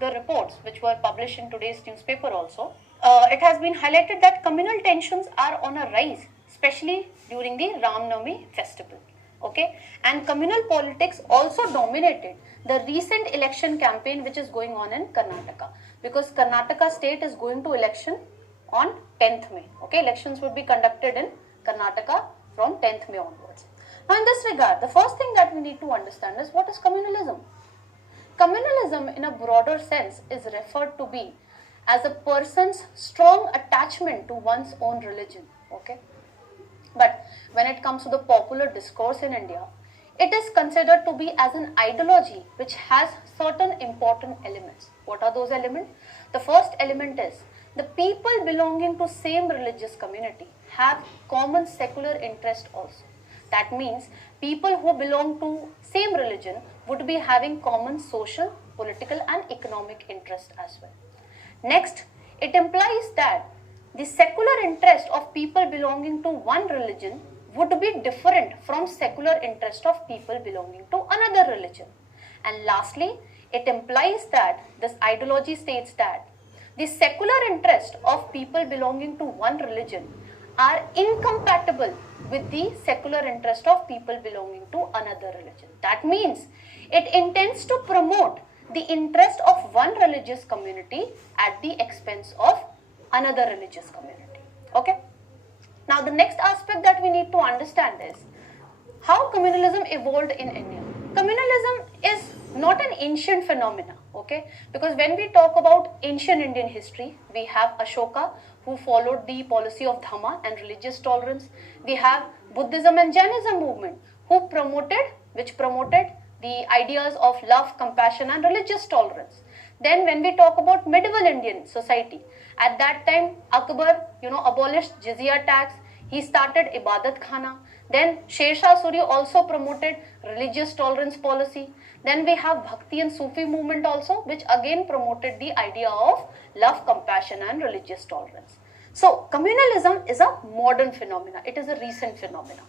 the reports which were published in today's newspaper also, it has been highlighted that communal tensions are on a rise, especially during the Ram Navami festival. Okay, and communal politics also dominated the recent election campaign which is going on in Karnataka, because Karnataka state is going to election on 10th May. Okay, elections would be conducted in Karnataka from 10th May onwards. Now, in this regard, the first thing that we need to understand is what is communalism. Communalism in a broader sense is referred to be as a person's strong attachment to one's own religion. Okay, but when it comes to the popular discourse in India, it is considered to be as an ideology which has certain important elements. What are those elements? The first element is the people belonging to same religious community have common secular interest also. That means people who belong to same religion would be having common social, political and economic interest as well. Next, it implies that the secular interest of people belonging to one religion would be different from secular interest of people belonging to another religion. And lastly, it implies that this ideology states that the secular interest of people belonging to one religion are incompatible with the secular interest of people belonging to another religion. That means it intends to promote the interest of one religious community at the expense of another religious community. Okay. Now, the next aspect that we need to understand is how communalism evolved in India. Communalism is not an ancient phenomena, okay? Because when we talk about ancient Indian history, we have Ashoka, who followed the policy of Dhamma and religious tolerance. We have Buddhism and Jainism movement, which promoted the ideas of love, compassion and religious tolerance. Then when we talk about medieval Indian society, at that time Akbar, abolished jizya tax. He started Ibadat Khana. Then Sher Shah Suri also promoted religious tolerance policy. Then we have Bhakti and Sufi movement also, which again promoted the idea of love, compassion and religious tolerance. So communalism is a modern phenomena. It is a recent phenomena.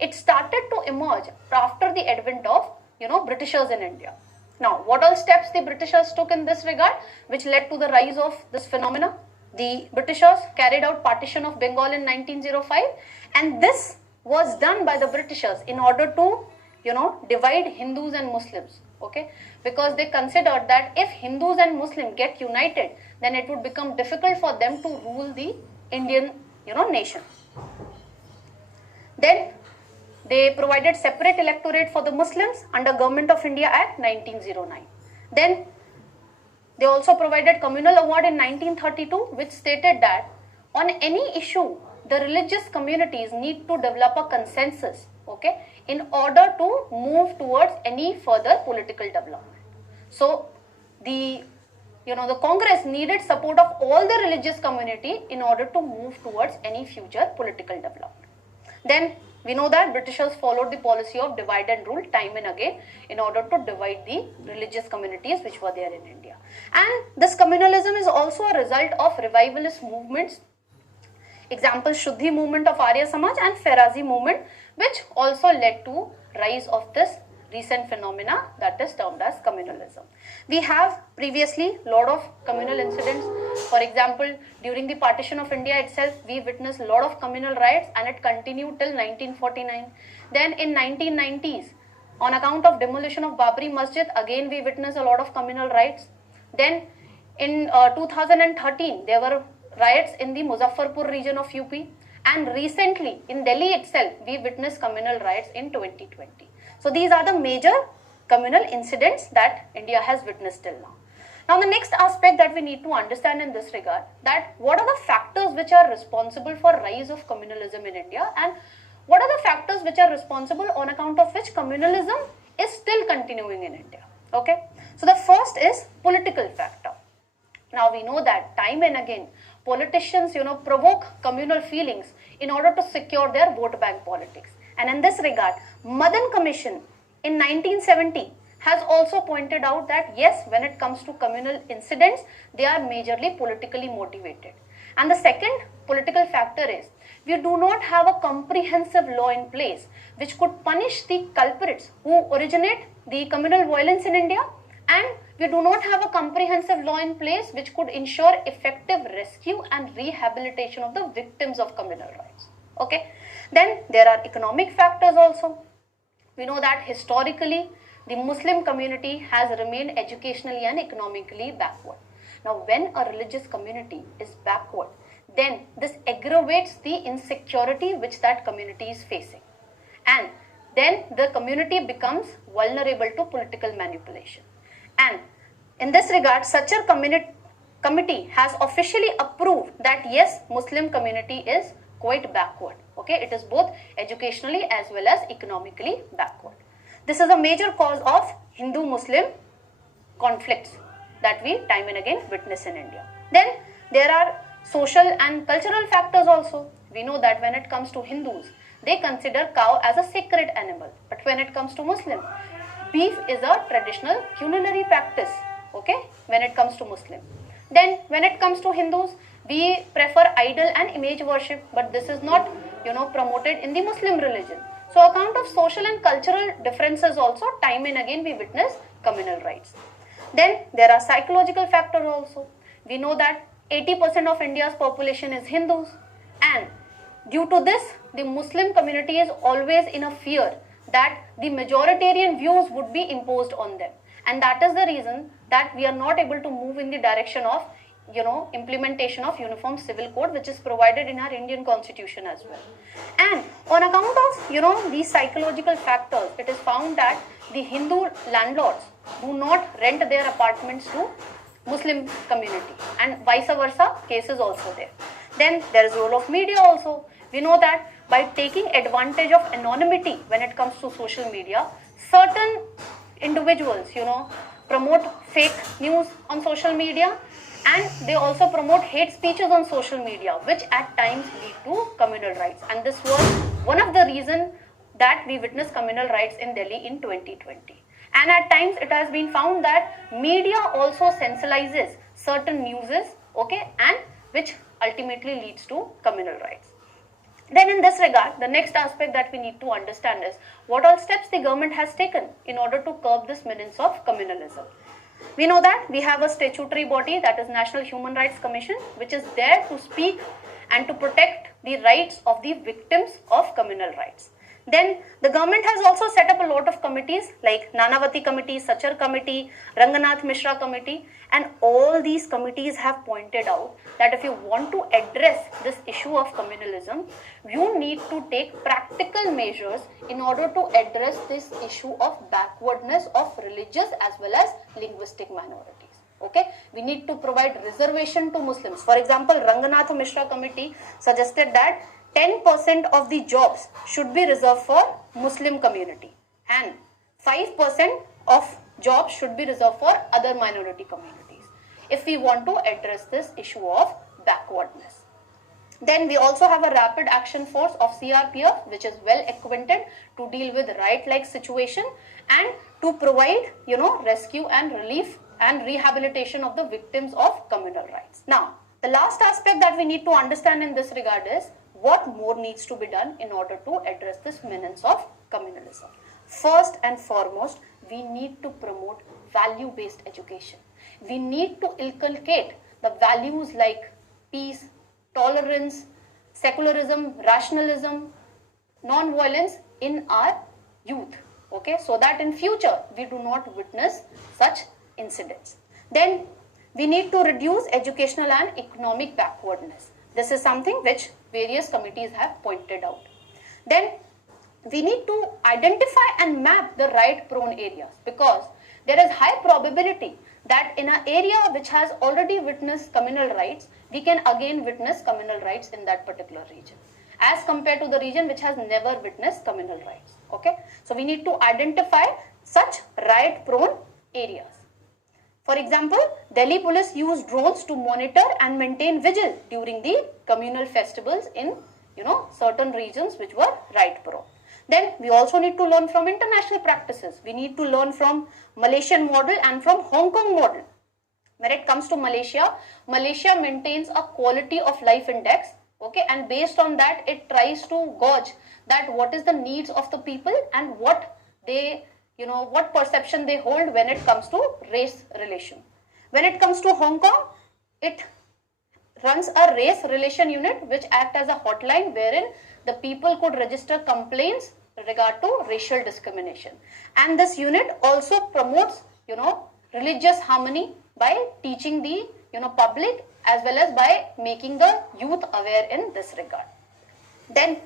It started to emerge after the advent of Britishers in India. Now, what all steps the Britishers took in this regard, which led to the rise of this phenomena? The Britishers carried out partition of Bengal in 1905, and this was done by the Britishers in order to, divide Hindus and Muslims, okay? Because they considered that if Hindus and Muslims get united, then it would become difficult for them to rule the Indian, nation. Then they provided separate electorate for the Muslims under Government of India Act 1909. Then they also provided communal award in 1932, which stated that on any issue, the religious communities need to develop a consensus, okay, in order to move towards any further political development. So the Congress needed support of all the religious community in order to move towards any future political development. Then we know that Britishers followed the policy of divide and rule time and again in order to divide the religious communities which were there in India. And this communalism is also a result of revivalist movements. Example, Shuddhi movement of Arya Samaj and Ferazi movement, which also led to rise of this recent phenomena that is termed as communalism. We have previously lot of communal incidents. For example, during the partition of India itself, we witnessed a lot of communal riots and it continued till 1949. Then in 1990s, on account of demolition of Babri Masjid, again we witnessed a lot of communal riots. Then in 2013, there were riots in the Muzaffarpur region of UP. And recently in Delhi itself, we witnessed communal riots in 2020. So these are the major communal incidents that India has witnessed till now. Now the next aspect that we need to understand in this regard, that what are the factors which are responsible for rise of communalism in India, and what are the factors which are responsible on account of which communalism is still continuing in India. Okay, so the first is political factor. Now we know that time and again politicians provoke communal feelings in order to secure their vote bank politics. And in this regard, Madan Commission in 1970 has also pointed out that yes, when it comes to communal incidents, they are majorly politically motivated. And the second political factor is we do not have a comprehensive law in place which could punish the culprits who originate the communal violence in India. and we do not have a comprehensive law in place which could ensure effective rescue and rehabilitation of the victims of communal rights. Okay, then there are economic factors also. We know that historically the Muslim community has remained educationally and economically backward. Now, when a religious community is backward, then this aggravates the insecurity which that community is facing, and then the community becomes vulnerable to political manipulation. And in this regard, such a committee has officially approved that yes, Muslim community is quite backward. Okay, it is both educationally as well as economically backward. This is a major cause of Hindu-Muslim conflicts that we time and again witness in India. Then there are social and cultural factors also. We know that when it comes to Hindus, they consider cow as a sacred animal, but when it comes to Muslim, beef is a traditional culinary practice. Okay, when it comes to Muslim. Then when it comes to Hindus, we prefer idol and image worship, but this is not promoted in the Muslim religion. So account of social and cultural differences also, time and again we witness communal rights. Then there are psychological factors also. We know that 80% of India's population is Hindus, and due to this, the Muslim community is always in a fear that the majoritarian views would be imposed on them, and that is the reason that we are not able to move in the direction of implementation of uniform civil code which is provided in our Indian constitution as well. And on account of these psychological factors, it is found that the Hindu landlords do not rent their apartments to Muslim community, and vice versa case is also there. Then there is role of media also. We know that by taking advantage of anonymity when it comes to social media, certain individuals promote fake news on social media, and they also promote hate speeches on social media, which at times lead to communal rights. And this was one of the reasons that we witnessed communal rights in Delhi in 2020. And at times it has been found that media also sensationalizes certain newses, okay, and which ultimately leads to communal rights. Then in this regard, the next aspect that we need to understand is what all steps the government has taken in order to curb this menace of communalism. We know that we have a statutory body, that is National Human Rights Commission, which is there to speak and to protect the rights of the victims of communal rights. Then the government has also set up a lot of committees like Nanavati Committee, Sachar Committee, Ranganath Mishra Committee, and all these committees have pointed out that if you want to address this issue of communalism, you need to take practical measures in order to address this issue of backwardness of religious as well as linguistic minorities. Okay, we need to provide reservation to Muslims. For example, Ranganath Mishra Committee suggested that 10% of the jobs should be reserved for Muslim community and 5% of jobs should be reserved for other minority communities if we want to address this issue of backwardness. Then we also have a rapid action force of CRPF which is well acquainted to deal with right-like situation and to provide rescue and relief and rehabilitation of the victims of communal rights. Now, the last aspect that we need to understand in this regard is what more needs to be done in order to address this menace of communalism. First and foremost, we need to promote value-based education. We need to inculcate the values like peace, tolerance, secularism, rationalism, non-violence in our youth, okay, so that in future we do not witness such incidents. Then we need to reduce educational and economic backwardness. This is something which various committees have pointed out. Then we need to identify and map the right prone areas because there is high probability that in an area which has already witnessed communal rights, we can again witness communal rights in that particular region as compared to the region which has never witnessed communal rights. Okay, so we need to identify such right prone areas. For example, Delhi police used drones to monitor and maintain vigil during the communal festivals in certain regions which were right prone. Then we also need to learn from international practices. We need to learn from Malaysian model and from Hong Kong model. When it comes to Malaysia, Malaysia maintains a quality of life index, okay, and based on that it tries to gauge that what is the needs of the people and what they what perception they hold when it comes to race relation. When it comes to Hong Kong, it runs a race relation unit which act as a hotline wherein the people could register complaints with regard to racial discrimination. And this unit also promotes, religious harmony by teaching the, public as well as by making the youth aware in this regard. Then,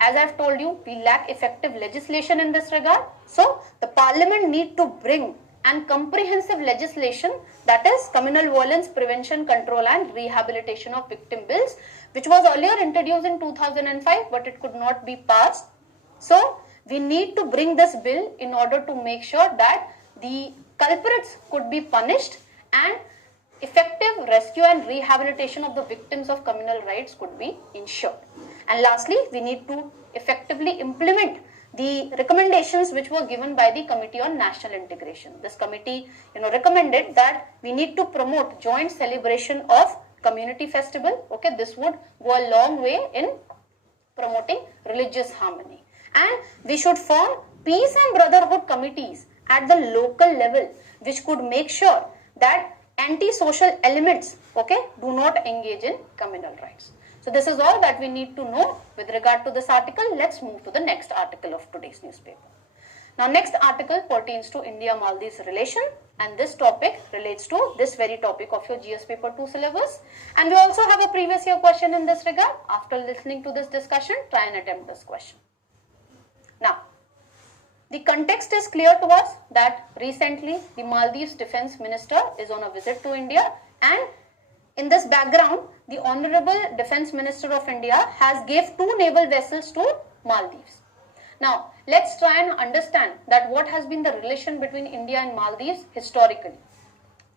as I've told you, we lack effective legislation in this regard. So, the parliament need to bring and comprehensive legislation, that is communal violence prevention, control and rehabilitation of victim bills, which was earlier introduced in 2005 but it could not be passed. So, we need to bring this bill in order to make sure that the culprits could be punished and effective rescue and rehabilitation of the victims of communal rights could be ensured. And lastly, we need to effectively implement the recommendations which were given by the Committee on National Integration. This committee, recommended that we need to promote joint celebration of community festival. Okay, this would go a long way in promoting religious harmony. And we should form peace and brotherhood committees at the local level, which could make sure that anti-social elements, do not engage in communal rights. So this is all that we need to know with regard to this article. Let's move to the next article of today's newspaper. Now, next article pertains to India-Maldives relation, and this topic relates to this very topic of your GS paper 2 syllabus. And we also have a previous year question in this regard. After listening to this discussion, try and attempt this question. Now, the context is clear to us that recently the Maldives Defence Minister is on a visit to India, and in this background, the Honorable Defence Minister of India has gave 2 naval vessels to Maldives. Now, let's try and understand that what has been the relation between India and Maldives historically.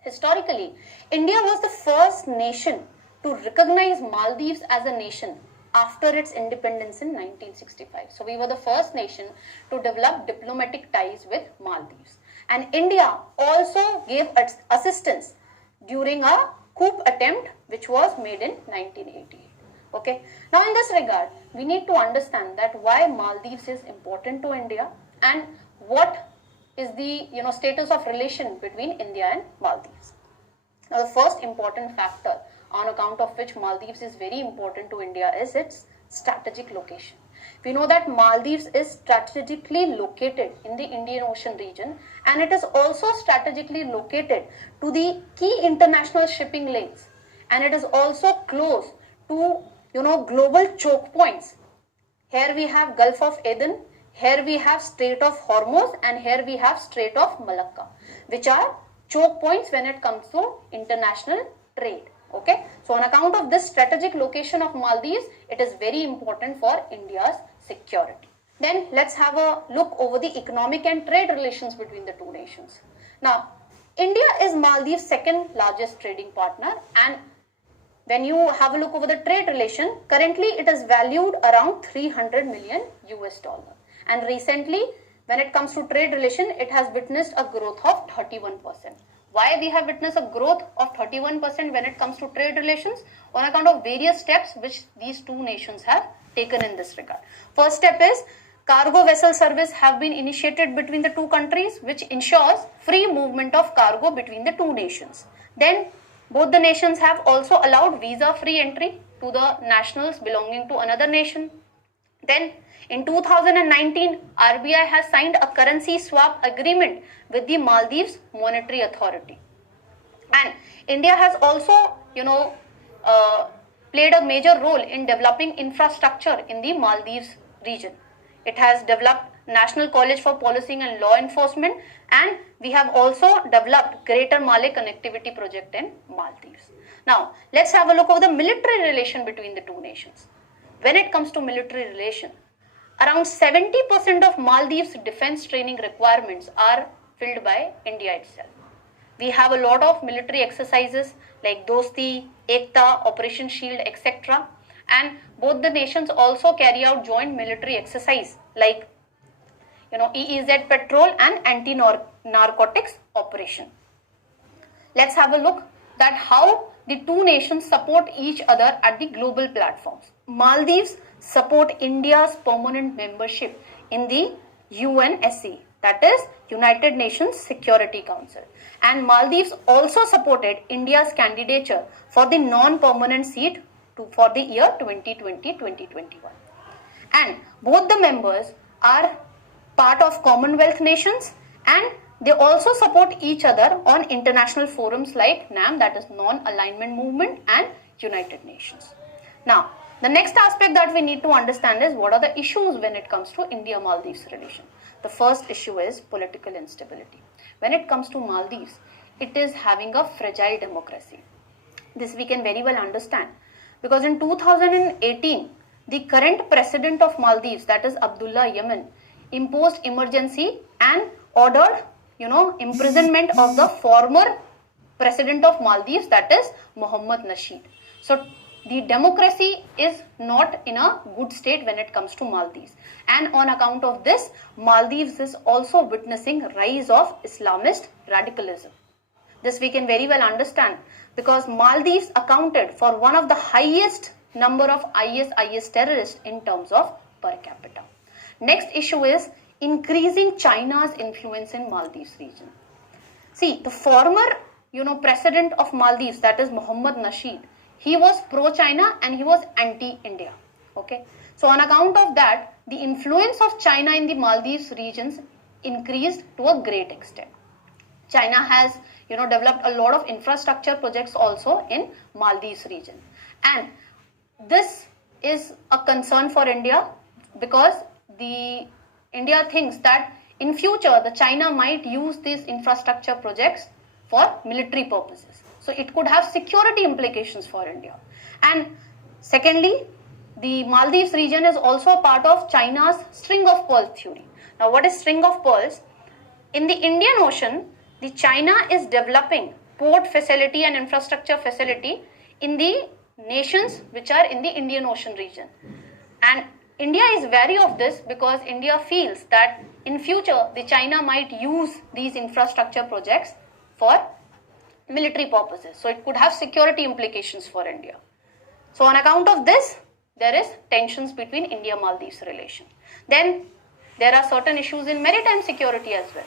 Historically, India was the first nation to recognize Maldives as a nation after its independence in 1965. So, we were the first nation to develop diplomatic ties with Maldives. And India also gave its assistance during a coup attempt which was made in 1988. Okay. Now, in this regard, we need to understand that why Maldives is important to India and what is the status of relation between India and Maldives. Now, the first important factor on account of which Maldives is very important to India is its strategic location. We know that Maldives is strategically located in the Indian Ocean region, and it is also strategically located to the key international shipping lanes, and it is also close to global choke points. Here we have Gulf of Aden, here we have Strait of Hormuz, and here we have Strait of Malacca, which are choke points when it comes to international trade. Okay, so on account of this strategic location of Maldives, it is very important for India's security. Then let's have a look over the economic and trade relations between the two nations. Now, India is Maldives' second largest trading partner, and when you have a look over the trade relation, currently it is valued around 300 million US dollar. And recently, when it comes to trade relation, it has witnessed a growth of 31%. Why we have witnessed a growth of 31% when it comes to trade relations? On account of various steps which these two nations have taken in this regard. First step is cargo vessel service have been initiated between the two countries, which ensures free movement of cargo between the two nations. Then both the nations have also allowed visa-free entry to the nationals belonging to another nation. Then in 2019, RBI has signed a currency swap agreement with the Maldives Monetary Authority. And India has also, played a major role in developing infrastructure in the Maldives region. It has developed National College for Policing and Law Enforcement, and we have also developed Greater Malay Connectivity Project in Maldives. Now, let's have a look over the military relation between the two nations. When it comes to military relation, around 70% of Maldives defense training requirements are filled by India itself. We have a lot of military exercises like Dosti, Ekta, Operation Shield, etc. And both the nations also carry out joint military exercise like EEZ patrol and anti-narcotics operation. Let's have a look that how the two nations support each other at the global platforms. Maldives support India's permanent membership in the UNSC, that is United Nations Security Council. And Maldives also supported India's candidature for the non-permanent seat for the year 2020-2021. And both the members are part of Commonwealth nations, and they also support each other on international forums like NAM, that is Non-Alignment Movement, and United Nations. Now, the next aspect that we need to understand is what are the issues when it comes to India-Maldives relation. The first issue is political instability. When it comes to Maldives, it is having a fragile democracy. This we can very well understand because in 2018, the current president of Maldives, that is Abdullah Yemen, imposed emergency and ordered, imprisonment of the former president of Maldives, that is Mohammed Nasheed. So the democracy is not in a good state when it comes to Maldives. And on account of this, Maldives is also witnessing rise of Islamist radicalism. This we can very well understand because Maldives accounted for one of the highest number of IS terrorists in terms of per capita. Next issue is increasing China's influence in Maldives region. See, the former, president of Maldives, that is Mohammed Nasheed, he was pro-China and he was anti-India. Okay. So on account of that, the influence of China in the Maldives regions increased to a great extent. China has, developed a lot of infrastructure projects also in Maldives region. And this is a concern for India because India thinks that in future the China might use these infrastructure projects for military purposes. So it could have security implications for India. And secondly, the Maldives region is also a part of China's string of pearls theory. Now what is string of pearls? In the Indian Ocean, the China is developing port facility and infrastructure facility in the nations which are in the Indian Ocean region. And India is wary of this because India feels that in future the China might use these infrastructure projects for military purposes. So it could have security implications for India. So on account of this, there is tensions between India-Maldives relation. Then there are certain issues in maritime security as well.